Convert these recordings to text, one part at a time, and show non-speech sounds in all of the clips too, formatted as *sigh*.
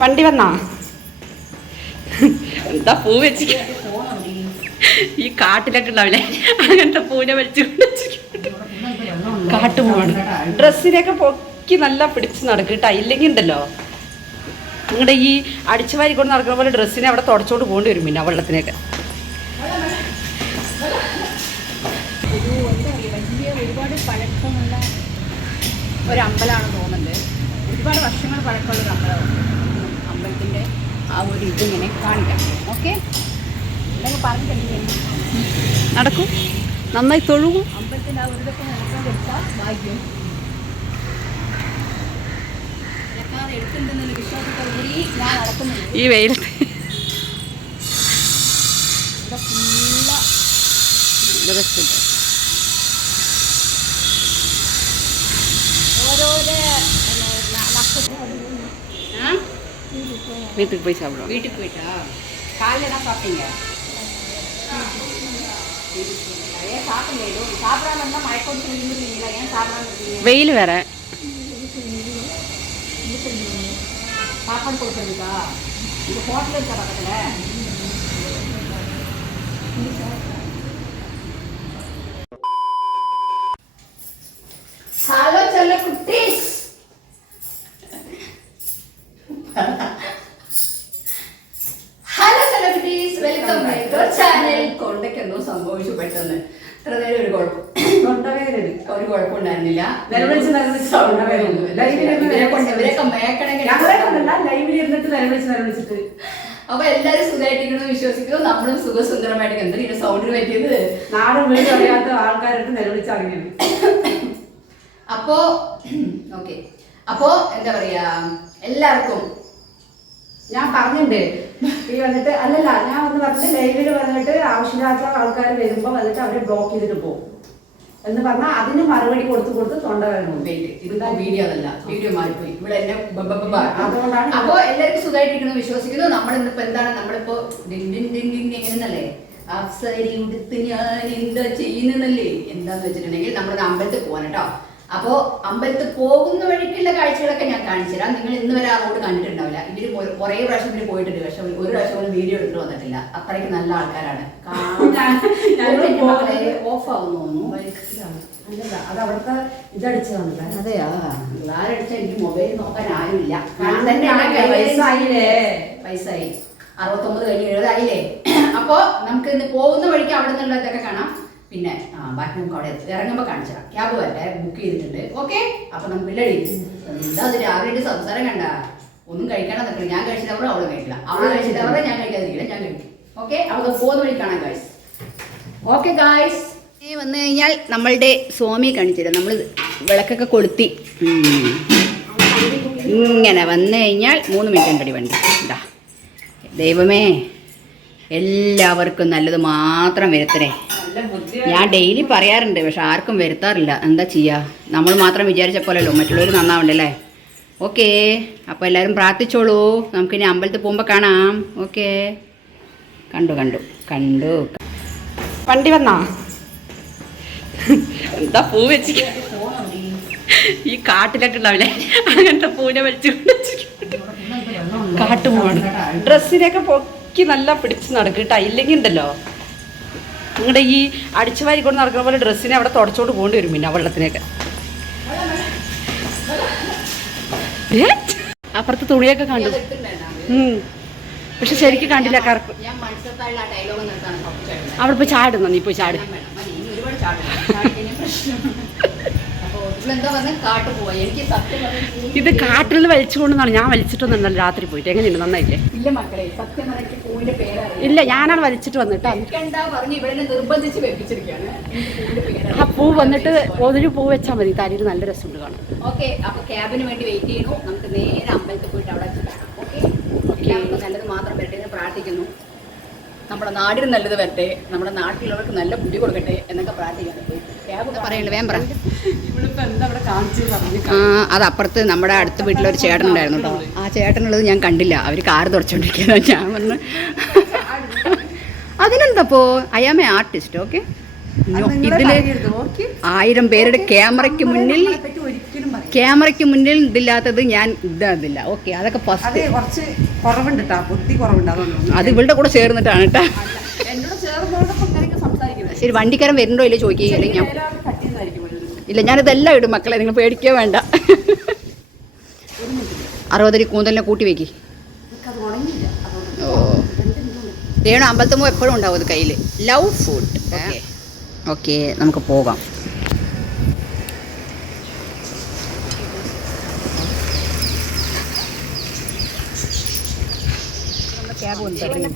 വണ്ടി വന്നാ? എന്താ പൂ വെച്ച് ഈ കാട്ടിലൊക്കെ ഉണ്ടാവില്ലേ അങ്ങനത്തെ പൂനെ വലിച്ചു കാട്ടുപോവാണ് ഡ്രസ്സിനെയൊക്കെ പൊക്കി നല്ല പിടിച്ച് നടക്കും കേട്ടോ. ഇല്ലെങ്കിൽ ഉണ്ടല്ലോ. നിങ്ങളുടെ ഈ അടിച്ചു വാരി കൊണ്ട് നടക്കുന്ന പോലെ ഡ്രസ്സിനെ അവിടെ തുടച്ചോണ്ട് പോകേണ്ടി വരും പിന്നെ വെള്ളത്തിനൊക്കെ ഒരുപാട് പഴക്കമുള്ള ഒരു അമ്പലമാണെന്ന് തോന്നുന്നുണ്ട്. ഒരുപാട് വർഷങ്ങൾ പഴക്കമുള്ള ഒരു അമ്പലമാണ്. ആ ഒരു ഇതിങ്ങനെ കാണിക്കാം. ഓക്കെ എന്തെങ്കിലും നടക്കും. നന്നായി തൊഴുകും അമ്പലത്തിന്റെ ആ ഒരു ഇതൊക്കെ ഭാഗ്യം. ഈ വെയിലത്ത് ഇവിടെ ഫുള്ള வீட்டுக்கு போய் சாப்பிடுவோம் வீட்டுக்கு போயிட்டா? காலையில் என்ன சாப்பிட்டீங்க? வெயில் வேற. சாப்பாடு கொடுக்குறதுக்கா? இது ஹோட்டல் இருக்கா பக்கத்தில். ചാനൽ കൊണ്ടൊക്കെ എന്തോ സംഭവിച്ചു പെട്ടെന്ന്. ഇത്ര നേരം ഒരു കുഴപ്പം. ഒരു കുഴപ്പമുണ്ടായിരുന്നില്ല. ഉണ്ടായിരുന്നില്ല അപ്പൊ എല്ലാരും സുഖമായിട്ടിരിക്കുന്നു വിശ്വസിക്കുന്നു. നമ്മളും സുഖസുന്ദരമായിട്ട് എന്താ ഇതിന്റെ സൗണ്ടിന് പറ്റിയത്? നാടും വീടും അറിയാത്ത ആൾക്കാരായിട്ട് നിലവിളിച്ചറിഞ്ഞത് അങ്ങനെയാണ് അപ്പോ ഓക്കെ അപ്പോ എന്താ പറയാ? എല്ലാവർക്കും ഞാൻ പറഞ്ഞിട്ടുണ്ട് വന്നിട്ട് അല്ലല്ല ഞാൻ വന്ന് പറഞ്ഞ് ലൈവിൽ വന്നിട്ട് ആവശ്യമില്ലാത്ത ആൾക്കാർ വരുമ്പോൾ വന്നിട്ട് അവരെ ബ്ലോക്ക് ചെയ്തിട്ട് പോകും. എന്ന് പറഞ്ഞാൽ അതിന് മറുപടി കൊടുത്ത് കൊടുത്ത് തൊണ്ട വേണം. വെയിറ്റ് ഇതിപ്പോ വീഡിയോ അതല്ല. വീഡിയോ മാറിപ്പോയി. ഇവിടെ എന്നെ. അതുകൊണ്ടാണ് അപ്പോ എല്ലാവർക്കും സുഖമായിട്ടിരിക്കുന്നു വിശ്വസിക്കുന്നു. നമ്മൾ ഇന്നിപ്പോ എന്താണ്? നമ്മളിപ്പോ ഡിൻ അഫ്സരി ഉടുത്ത് ഞാൻ എന്താ ചെയ്യുന്നല്ലേ എന്താന്ന് വെച്ചിട്ടുണ്ടെങ്കിൽ നമ്മളൊരു അമ്പലത്തിൽ പോവാൻ കേട്ടോ. അപ്പോ അമ്പലത്തിൽ പോകുന്ന വഴിക്കുള്ള കാഴ്ചകളൊക്കെ ഞാൻ കാണിച്ചു തരാം. നിങ്ങൾ ഇന്ന് വരെ അങ്ങോട്ട് കണ്ടിട്ടുണ്ടാവില്ല. ഇവർ കുറെ പ്രാവശ്യം ഇവർ പോയിട്ടുണ്ട്. പക്ഷെ ഒരു പ്രാവശ്യം പോലും വീഡിയോ എടുത്തിട്ട് വന്നിട്ടില്ല. അത്രയ്ക്ക് നല്ല ആൾക്കാരാണ്. *laughs* ഓഫ് ആവുന്നു തോന്നുന്നു. അത് അവിടുത്തെ ഇതടിച്ചതാണ് അതെയാ ആരടിച്ച എനിക്ക് മൊബൈൽ നോക്കാൻ ആരുമില്ല. ഞാൻ വയസ്സായില്ലേ? വയസ്സായി അറുപത്തൊമ്പത് കഴിഞ്ഞ് എഴുപതായില്ലേ? അപ്പോ നമുക്ക് ഇന്ന് പോകുന്ന വഴിക്ക് അവിടെ നിന്നുള്ളതൊക്കെ കാണാം. പിന്നെ ബാക്കി നമുക്ക് അവിടെ ഇറങ്ങുമ്പോൾ കാണിച്ചു തരാം. ക്യാബ് വരട്ടെ ബുക്ക് ചെയ്തിട്ടുണ്ട്. ഓക്കെ അപ്പൊ നമുക്ക് ഇല്ലടി എന്താ അത് രാവിലെ സംസാരം കണ്ട? ഒന്നും കഴിക്കാണ്ട് നിൽക്കണം ഞാൻ കഴിച്ചിട്ടവരെ അവളും കഴിക്കില്ല. അവൾ കഴിച്ചിട്ടവരെ ഞാൻ കഴിക്കാതിരിക്കില്ല. ഞാൻ കഴിക്കും. ഓക്കെ അവൾക്ക് പോകുന്ന വഴി കാണാം ഗായ്സ് ഓക്കെ ഗായ്സ് വന്നു കഴിഞ്ഞാൽ നമ്മളുടെ സ്വാമിയെ കാണിച്ചില്ല നമ്മൾ വിളക്കൊക്കെ കൊളുത്തി. ഇങ്ങനെ വന്നു കഴിഞ്ഞാൽ മൂന്ന് മിനിറ്റ് ഉണ്ടടി വണ്ടി. ദൈവമേ. എല്ലാവർക്കും നല്ലത് മാത്രം വരുത്തരേ ഞാൻ ഡെയിലി പറയാറുണ്ട് പക്ഷെ ആർക്കും വരുത്താറില്ല. എന്താ ചെയ്യുക നമ്മൾ മാത്രം വിചാരിച്ച പോലല്ലോ മറ്റുള്ളവർ നന്നാവണ്ടല്ലേ? ഓക്കേ. അപ്പോൾ എല്ലാവരും പ്രാർത്ഥിച്ചോളൂ. നമുക്കിനി അമ്പലത്തിൽ പോകുമ്പോൾ കാണാം. ഓക്കേ. കണ്ടു കണ്ടു കണ്ടു. വണ്ടി വന്നാ? എന്താ പൂ വെച്ച് ഈ കാട്ടിലൊക്കെ ഉണ്ടാവില്ലേ അങ്ങനത്തെ പൂനെ വലിച്ചു കാട്ടുപോവാണ്. ഡ്രസ്സിനെയൊക്കെ പൊക്കി നല്ല പിടിച്ച് നടക്കും കേട്ടോ ഇല്ലെങ്കിൽ ഉണ്ടല്ലോ നിങ്ങളുടെ ഈ അടിച്ചു വാരി കൊണ്ട് നടക്കുന്ന പോലെ ഡ്രസ്സിനെ അവിടെ തുടച്ചോണ്ട് പോകേണ്ടി വരും പിന്നെ വെള്ളത്തിനൊക്കെ? അപ്പുറത്ത് തുണിയൊക്കെ കണ്ടു. പക്ഷെ ശരിക്കും കണ്ടില്ല കറുപ്പ്. അവിടെ പോയി ചാടുന്നു? നീ പോയി ചാട്. *laughs* ഇത് കാട്ടിൽ നിന്ന് വലിച്ചു കൊണ്ടുവന്നാണ്. ഞാൻ വലിച്ചിട്ടൊന്നും വന്നില്ല രാത്രി പോയിട്ട്. എങ്ങനെയുണ്ട്? നന്നായില്ലേ? ഇല്ല മക്കളെ സത്യം ഇല്ല ഞാനാണ് വലിച്ചിട്ട് വന്നിട്ട് ആ പൂ വന്നിട്ട് ഒരു പൂ വെച്ചാൽ മതി. തലയിൽ നല്ല രസമുണ്ട് കാണും ഓക്കെ അപ്പൊ ക്യാബിന് വേണ്ടി വെയിറ്റ് ചെയ്യണു നമുക്ക് നേരെ അമ്പലത്തിൽ പോയിട്ട് അവിടെ ഓക്കെ? നല്ലത് മാത്രം വരട്ടെ പ്രാർത്ഥിക്കുന്നു. നമ്മുടെ നാടിന് നല്ലത് വരട്ടെ നമ്മുടെ നാട്ടിലുള്ളവർക്ക് നല്ല ബുദ്ധി കൊടുക്കട്ടെ എന്നൊക്കെ പ്രാർത്ഥിക്കാറുണ്ട്. അത് അപ്പുറത്ത് നമ്മുടെ അടുത്ത വീട്ടിലൊരു ചേട്ടൻ ഉണ്ടായിരുന്നു കേട്ടോ ആ ചേട്ടനുള്ളത് ഞാൻ കണ്ടില്ല. അവർ കാറ് തുടച്ചോണ്ടിരിക്കുന്ന *laughs* ഞാൻ വന്ന് അതിനെന്താപ്പോ? I am a artist okay ഇതിൽ ആയിരം പേരുടെ ക്യാമറയ്ക്ക് മുന്നിൽ ക്യാമറയ്ക്ക് മുന്നിൽ ഇതില്ലാത്തത് ഞാൻ ഇതാതില്ല ഓക്കെ അതൊക്കെ അത് ഫസ്റ്റ് കുറവുണ്ട് കേട്ടോ ബുദ്ധി കുറവുണ്ട് അത് ഇവളുടെ കൂടെ ചേർന്നിട്ടാണ് കേട്ടാ. എന്നോട് സംസാരിക്കുന്നത്. ശരി വണ്ടിക്കാരൻ വരുന്നുണ്ടോ ഇല്ലേ ചോദിക്കുകയില്ല ഞാൻ ഇല്ല ഞാനിതെല്ലാം ഇടും മക്കളെ നിങ്ങൾ പേടിക്കുക വേണ്ട. അറുപതരി കൂന്തലിനെ കൂട്ടി വെക്കി. ഓ. ദേവണ അമ്പലത്തുമ്പോൾ എപ്പോഴും ഉണ്ടാവും അത് കയ്യിൽ ലവ് ഫുഡ് ഓക്കെ ഓക്കെ നമുക്ക് പോകാം.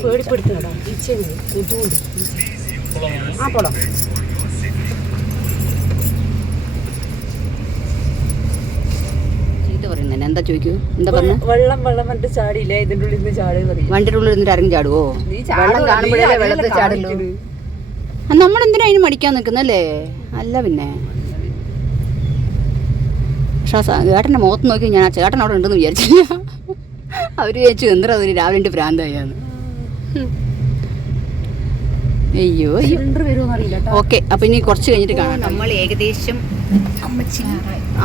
പേടിപ്പെടുത്തണടാ ഈച്ചയാണ് ഇതുകൊണ്ട് ആ പോടാം ചീത്ത പറയുന്നതന്നെ. എന്താ ചോദിക്കൂ? എന്താ പറഞ്ഞു? വെള്ളം വെള്ളം പറഞ്ഞിട്ട് ചാടിയില്ല? ഇതിന്റെ ഉള്ളിൽ നിന്ന് ചാടി വണ്ടിയുടെ ഉള്ളിൽ നിന്ന് ഇറങ്ങി ചാടുവോ? വെള്ളം കാണുമ്പോഴേ വെള്ളത്തിൽ ചാടുള്ളൂ. നമ്മൾ എന്തിനാ അതിന് മടിക്കാൻ നിൽക്കുന്നല്ലേ? അല്ല പിന്നെ. പക്ഷെ ചേട്ടന്റെ മുഖത്ത് നോക്കി ഞാൻ ആ ചേട്ടൻ അവിടെ ഉണ്ടെന്ന് വിചാരിച്ചില്ല. അവർ ചോദിച്ചു എന്താ അതൊരു രാവിലെ എന്റെ ഭ്രാന്തായാന്ന്. അയ്യോ ഓക്കെ അപ്പൊ ഇനി കുറച്ച് കഴിഞ്ഞിട്ട് കാണാം. നമ്മൾ ഏകദേശം അമ്മച്ചി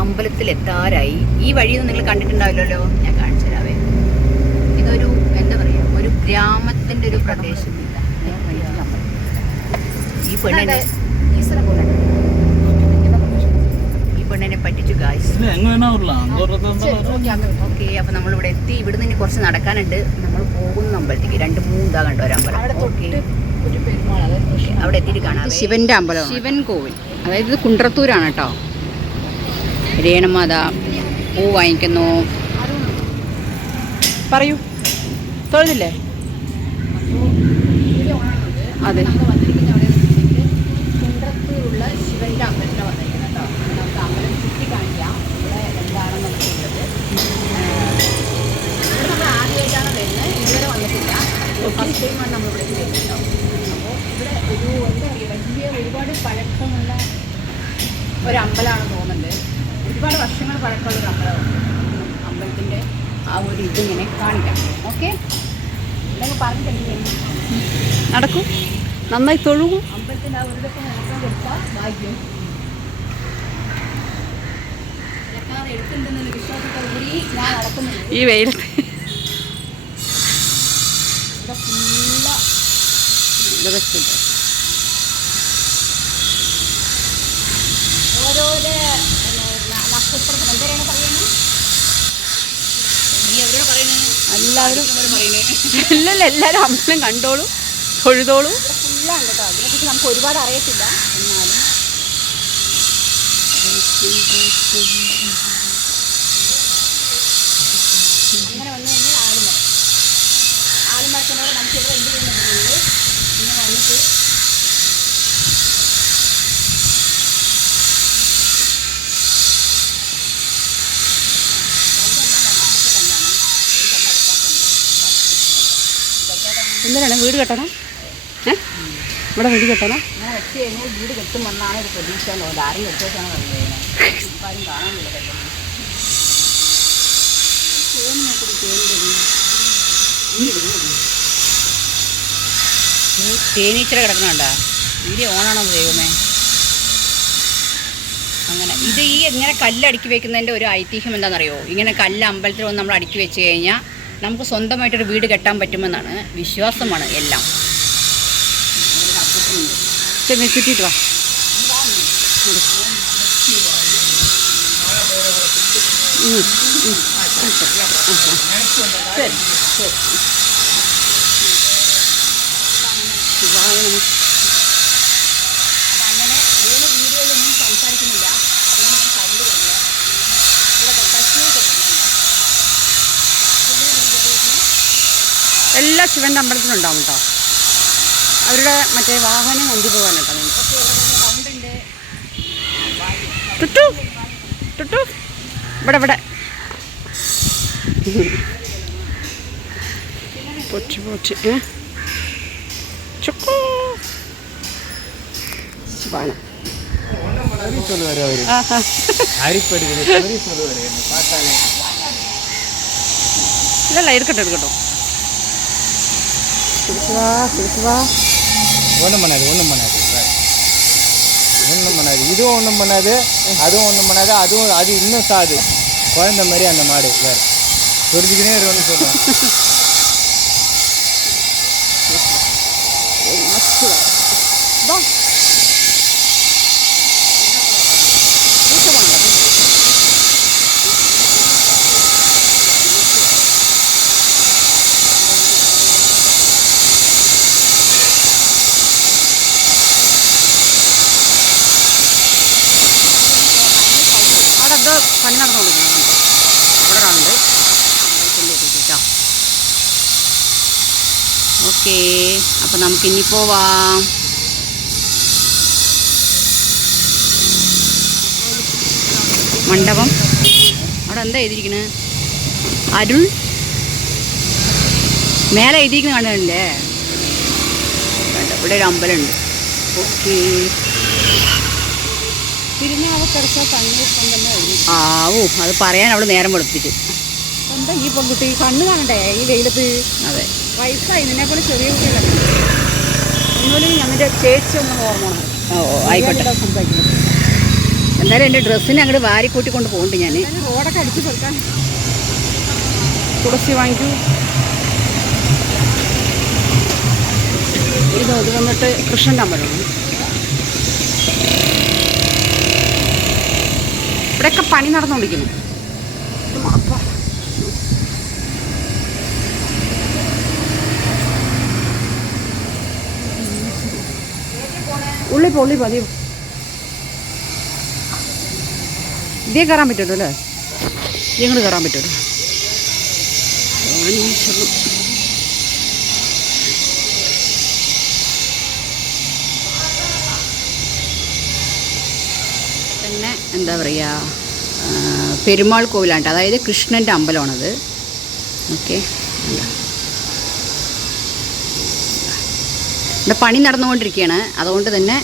അമ്പലത്തിൽ എത്താറായി ഈ വഴിയൊന്നും നിങ്ങൾ കണ്ടിട്ടുണ്ടാവില്ലല്ലോ? ഞാൻ കാണിച്ചു തരാവേ. ഇതൊരു എന്താ പറയാ ഒരു ഗ്രാമത്തിന്റെ ഒരു പ്രദേശം. ഈ പെണ്ണിനെ ഈ പെണ്ണിനെ പറ്റിച്ചു ഗായ്സ് ഓക്കെ അപ്പൊ നമ്മളിവിടെ എത്തി. ഇവിടുന്ന് ഇനി കുറച്ച് നടക്കാനുണ്ട്. നമ്മൾ പോകുന്ന അമ്പലത്തേക്ക് രണ്ട് മൂന്നാ കണ്ടു വരാൻ പറയാം അവിടെ എത്തിയിട്ട് കാണാം. ശിവന്റെ അമ്പലം. ശിവൻ കോവിൽ. അതായത് ഇത് കുണ്ടറത്തൂരാണ് കേട്ടോ. രേണമാത പൂ വാങ്ങിക്കുന്നു. പറയൂ. തൊഴുതില്ലേ? അതെ. ഫസ്റ്റ് ടൈമാണ് നമ്മളിവിടെ കേട്ടോ അപ്പോൾ ഇവിടെ ഒരു എന്താ പറയുക വലിയ ഒരുപാട് പഴക്കമുള്ള ഒരു അമ്പലമാണെന്ന് തോന്നുന്നുണ്ട്. ഒരുപാട് വർഷങ്ങൾ പഴക്കമുള്ള ഒരു അമ്പലമാണ് അമ്പലത്തിന്റെ ആ ഒരു ഇതിങ്ങനെ കാണിക്കാം. ഓക്കെ? ഇതൊക്കെ പറഞ്ഞിട്ടുണ്ടെങ്കിൽ നടക്കൂ. നന്നായി തൊഴുകും. അമ്പലത്തിന്റെ ആ ഒരു നടക്കാൻ കൊടുത്താൽ ഭാഗ്യം. ഈ വെയിലത്ത് ഇവിടെ ഫുള്ള ഓരോരോ നക്ഷത്രത്തിന് എന്തിനാണ് പറയുന്നത്? നീ എവിടെയാണ് പറയുന്നത് എല്ലാവരും ഇല്ലല്ല എല്ലാവരും അമ്പലം കണ്ടോളൂ തൊഴുതോളൂ. ഫുള്ളാണ് കേട്ടോ. അതിനെക്കുറിച്ച് നമുക്ക് ഒരുപാട് അറിയത്തില്ല. എന്നാലും അങ്ങനെ വന്നു കഴിഞ്ഞാൽ ആലുമരം ആലുമരത്തിനോട് നമുക്ക് എന്തിനാണ്? വീട് കെട്ടണം? ഏ? ഇവിടെ വീട് കെട്ടണം? ഇങ്ങനെ വെച്ച് കഴിഞ്ഞാൽ വീട് കെട്ടുമെന്നാണ് ഒരു പ്രതീക്ഷ ആരും കെട്ടി. വെച്ചാണ് പറയുന്നത് ഇപ്പം ആരും കാണാനില്ല തേനീച്ചറ കിടക്കണണ്ട വീഡിയോ ഓണാണോ ദൈവമേ. അങ്ങനെ. ഇത് ഈ ഇങ്ങനെ കല്ല് അടുക്കി വെക്കുന്നതിന്റെ ഒരു ഐതിഹ്യം എന്താണെന്നറിയോ? ഇങ്ങനെ കല്ല് അമ്പലത്തിൽ വന്ന് നമ്മൾ അടുക്കി വെച്ച് കഴിഞ്ഞാൽ നമുക്ക് സ്വന്തമായിട്ടൊരു വീട് കെട്ടാൻ പറ്റുമെന്നാണ് വിശ്വാസമാണ് എല്ലാം. ചെന്ന് ചുറ്റിയിട്ട് വാ. ശരി ശരി. വീഡിയോയിലൊന്നും എല്ലാ ശിവന്റെ അമ്പലത്തിലും ഉണ്ടാവും കേട്ടോ അവരുടെ മറ്റേ വാഹനം നന്ദി പോകാൻ കേട്ടോ ടുട്ടു ടുട്ടു. ഇവിടെ ഇവിടെ. പൊച്ചു പൊച്ചു. ഏ? சிவானம் சொல்லுவார் அவர். அரிப்படுகிறது சொல்லுவார். பார்த்தாலே. இல்லை இல்லை இருக்கட்டும் இருக்கட்டும். சிவா சிவா ஒன்றும் பண்ணாது ஒன்றும் பண்ணாது. ஒன்றும் பண்ணாது. இதுவும் ஒன்றும் பண்ணாது அதுவும் ஒன்றும் பண்ணாது அதுவும் அது இன்னும் சாது. குழந்த மாதிரி அந்த மாடு வேறு புரிஞ்சுக்கினே இருக்கணும்னு சொல்லுவேன் നടന്നുകൊണ്ടിരിക്കണം അവിടെ കണ്ട് കേട്ടോ ഓക്കേ അപ്പം നമുക്കിനി പോവാം മണ്ഡപം അവിടെ എന്താ എഴുതിയിരിക്കണേ അരുൾ മേലെ എഴുതിയിരിക്കുന്ന കാണുന്നില്ലേ ഇവിടെ ഒരു അമ്പലമുണ്ട്. ഓക്കേ എഴുതി ആവൂ അത് പറയാൻ അവൾ നേരം വെളുപ്പിച്ച്. എന്താ ഈ പെൺകുട്ടി? കണ്ണ് കാണണ്ടേ? ഈ വെയിലത്ത്? അതെ. വയസ്സായി നിന്നെ പോലെ ചെറിയ കുട്ടികളല്ലേ ഒന്നുമില്ലെങ്കിൽ ഞങ്ങളുടെ ചേച്ചി ഒന്ന് ഓർമ്മ ഓ ഓ, ആയിക്കോട്ടെ. സംസാരിക്കുന്നത്? എന്തായാലും എന്റെ ഡ്രസ്സിനെ അങ്ങോട്ട് വാരിക്കൂട്ടി കൊണ്ട് പോകുന്നുണ്ട് ഞാൻ റോഡൊക്കെ അടിച്ചു കൊടുക്കാൻ തുളസി വാങ്ങിക്കൂ. ഇത് അത് വന്നിട്ട് കൃഷ്ണന്റെ അമ്പലമാണ് ഇവിടെയൊക്കെ പണി നടന്നുകൊണ്ടിരിക്കുന്നു. ഇത്. ഉള്ളി പൊള്ളി ഉള്ളി പോ അധികം ഇതേ കയറാൻ പറ്റുള്ളൂ അല്ലേ? ഞങ്ങൾ കയറാൻ പറ്റുള്ളൂ. ഈശ്വരൻ തന്നെ എന്താ പറയുക പെരുമാൾ കോവിലാണ്. അതായത് കൃഷ്ണന്റെ അമ്പലമാണത്. ഓക്കെ. ഇവിടെ പണി നടന്നുകൊണ്ടിരിക്കുകയാണ്. അതുകൊണ്ട് തന്നെ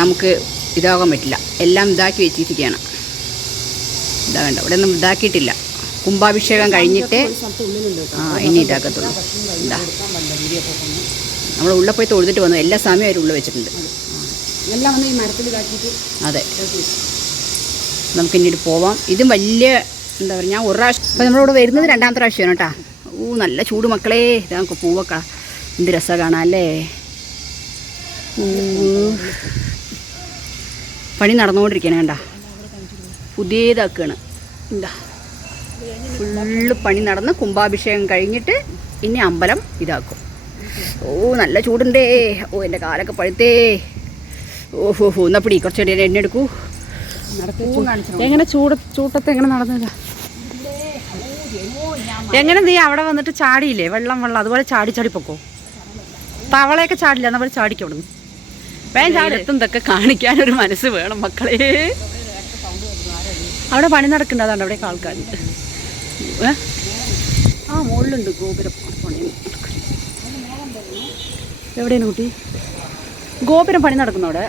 നമുക്ക് ഇതാകാൻ പറ്റില്ല. എല്ലാം ഇതാക്കി വെച്ചിരിക്കുകയാണ്. ഇതാ വേണ്ട ഇവിടെ ഒന്നും ഇതാക്കിയിട്ടില്ല. കുംഭാഭിഷേകം കഴിഞ്ഞിട്ട് ആ ഇനി ഇതാക്കത്തുള്ളൂ. ഇതാ. നമ്മൾ ഉള്ളിൽ പോയി തൊഴുതിട്ട് വന്നു. എല്ലാ സമയവും അവർ ഉള്ളിൽ വെച്ചിട്ടുണ്ട്. എല്ലാം വന്ന് ഈ മരത്തിൽ ഇതാക്കിയിട്ട് അതെ. നമുക്ക് ഇനിയിട്ട് പോവാം. ഇതും വലിയ എന്താ പറയുക ഞാൻ ഒരു പ്രാവശ്യം അപ്പോൾ നമ്മളിവിടെ വരുന്നത് രണ്ടാമത്തെ പ്രാവശ്യമാണ് കേട്ടോ. ഓ നല്ല ചൂട് മക്കളെ. ഇതാ നമുക്ക് പൂവൊക്കെ. എന്ത് രസം കാണാം അല്ലേ? ഊ. പണി നടന്നുകൊണ്ടിരിക്കണേ കണ്ട. പുതിയതാക്കുകയാണ് എന്താ ഫുള്ള് പണി നടന്ന് കുംഭാഭിഷേകം കഴിഞ്ഞിട്ട് ഇനി അമ്പലം ഇതാക്കും. ഓ നല്ല ചൂടുണ്ടേ. ഓ എന്റെ കാലൊക്കെ പഴുത്തേ. ഓഹോ ഹോ എന്നാ പിടി കുറച്ച് എണ്ണ എടുക്കൂ. എങ്ങനെ ചൂട ചൂട്ടത്ത് എങ്ങനെ നടന്നില്ല എങ്ങനെ നീ അവിടെ വന്നിട്ട് ചാടിയില്ലേ? വെള്ളം വെള്ളം അതുപോലെ ചാടി ചാടി പൊക്കോ? തവളയൊക്കെ ചാടില്ല എന്നാ പോലെ ചാടിക്കും അവിടുന്ന്? വേഗം ചാടി. ഇതൊക്കെ കാണിക്കാൻ ഒരു മനസ്സ് വേണം മക്കളെ. അവിടെ പണി നടക്കുന്നുണ്ട് അതാണ് അവിടെയൊക്കെ ആൾക്കാർ? ആ മുകളിലുണ്ട് ഗോപുരം. എവിടെയാണ് കുട്ടി? ഗോപുരം പണി നടക്കുന്നു അവിടെ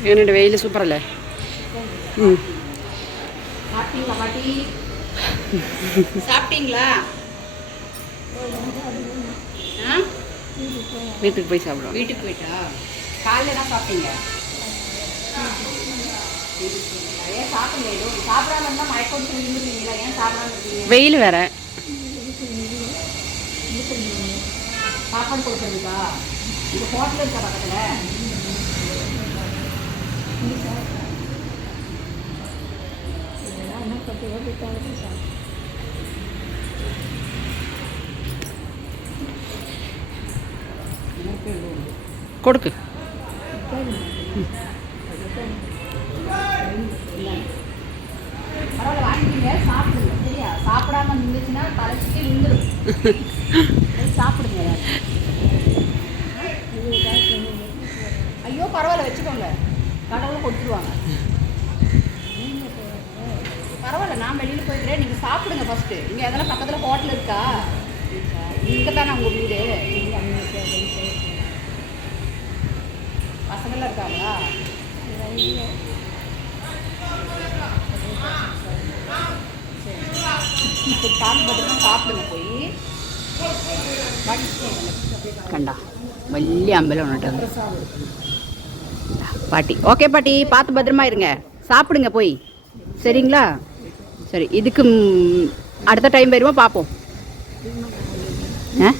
എങ്ങനെയുണ്ട്? വെയിൽ സൂപ്പറല്ലേ? சாப்பிட்டீங்களா வீட்டுக்கு போய் சாப்பிடுவோம் வீட்டுக்கு போயிட்டா காலைல என்ன சாப்பிட்டீங்க ஏன் சாப்பிடல எதுவும் சாப்பிடாம இருந்தால் மயக்கம் சொல்லிருந்தீங்களா ஏன் சாப்பிடாம இருக்கீங்க വെയിൽ വേറെ சாப்பாடு கொடுக்குறதுக்கா இந்த ஹோட்டல் இருக்கா பக்கத்தில் കൊടുക്ക് சாப்பிடுங்க. ஐயோ பரவாயில்ல வச்சுக்கோங்க. கடவுளும் கொடுத்துருவாங்க. பரவாயில்ல நான் வெளியில் போய்க்கிறேன். நீங்கள் சாப்பிடுங்க ஃபஸ்ட்டு இங்கே அதெல்லாம் பக்கத்தில் ஹோட்டல் இருக்கா? இங்கே தானே உங்கள் வீடு? பசங்களாம் இருக்காங்களா? கண்டா വലിയ അമ്പലം ഉണ്ട് பாட்டி. ஓகே பாட்டி பார்த்து பத்திரமா இருங்க. சாப்பிடுங்க போய். சரிங்களா? சரி இதுக்கு அடுத்த டைம் வருவோம் பார்ப்போம். *laughs*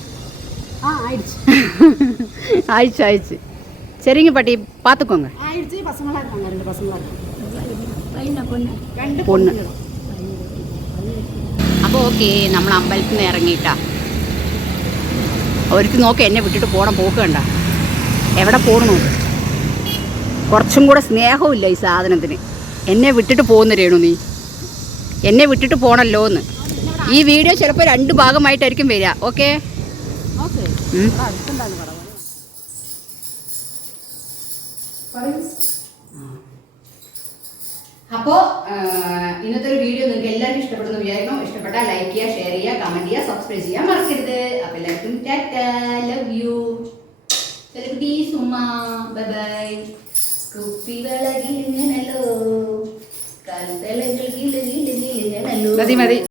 ஆயிடுச்சு. ஆயிடுச்சு சரிங்க பாட்டி. பார்த்துக்கோங்க. பொண்ணு. അപ്പോൾ ഓക്കെ നമ്മൾ അമ്പലത്തിൽ നിന്ന് ഇറങ്ങിയിട്ടാ. ഒരുത്തി നോക്ക് എന്നെ വിട്ടിട്ട് പോണം പോക്ക് കണ്ട. എവിടെ പോകണം നോക്ക് കുറച്ചും കൂടെ സ്നേഹമില്ല ഈ സാധനത്തിന്. എന്നെ വിട്ടിട്ട് പോകുന്ന രേണു നീ. എന്നെ വിട്ടിട്ട് പോണല്ലോ എന്ന്. ഈ വീഡിയോ ചിലപ്പോൾ രണ്ട് ഭാഗമായിട്ടായിരിക്കും വരിക. ഓക്കെ ഓക്കേ ഉം. ഇവിടെ അടുത്തുണ്ടായിരുന്നു കട പറയൂ അപ്പോൾ ഇന്നത്തെ ഒരു വീഡിയോ നിങ്ങൾക്ക് എല്ലാവർക്കും ഇഷ്ടപ്പെടുന്നു വിചാരിക്കണം ഇഷ്ടപ്പെട്ടാൽ ലൈക്ക് ചെയ്യുക ഷെയർ ചെയ്യുക കമന്റ് ചെയ്യുക സബ്സ്ക്രൈബ് ചെയ്യാൻ മറക്കരുത്. അപ്പോൾ എല്ലാവർക്കും ടാറ്റ. ലവ് യു ചെലുക്കുട്ടി സുമ ബൈ കുപ്പി കിളി കിളി മതി മതി.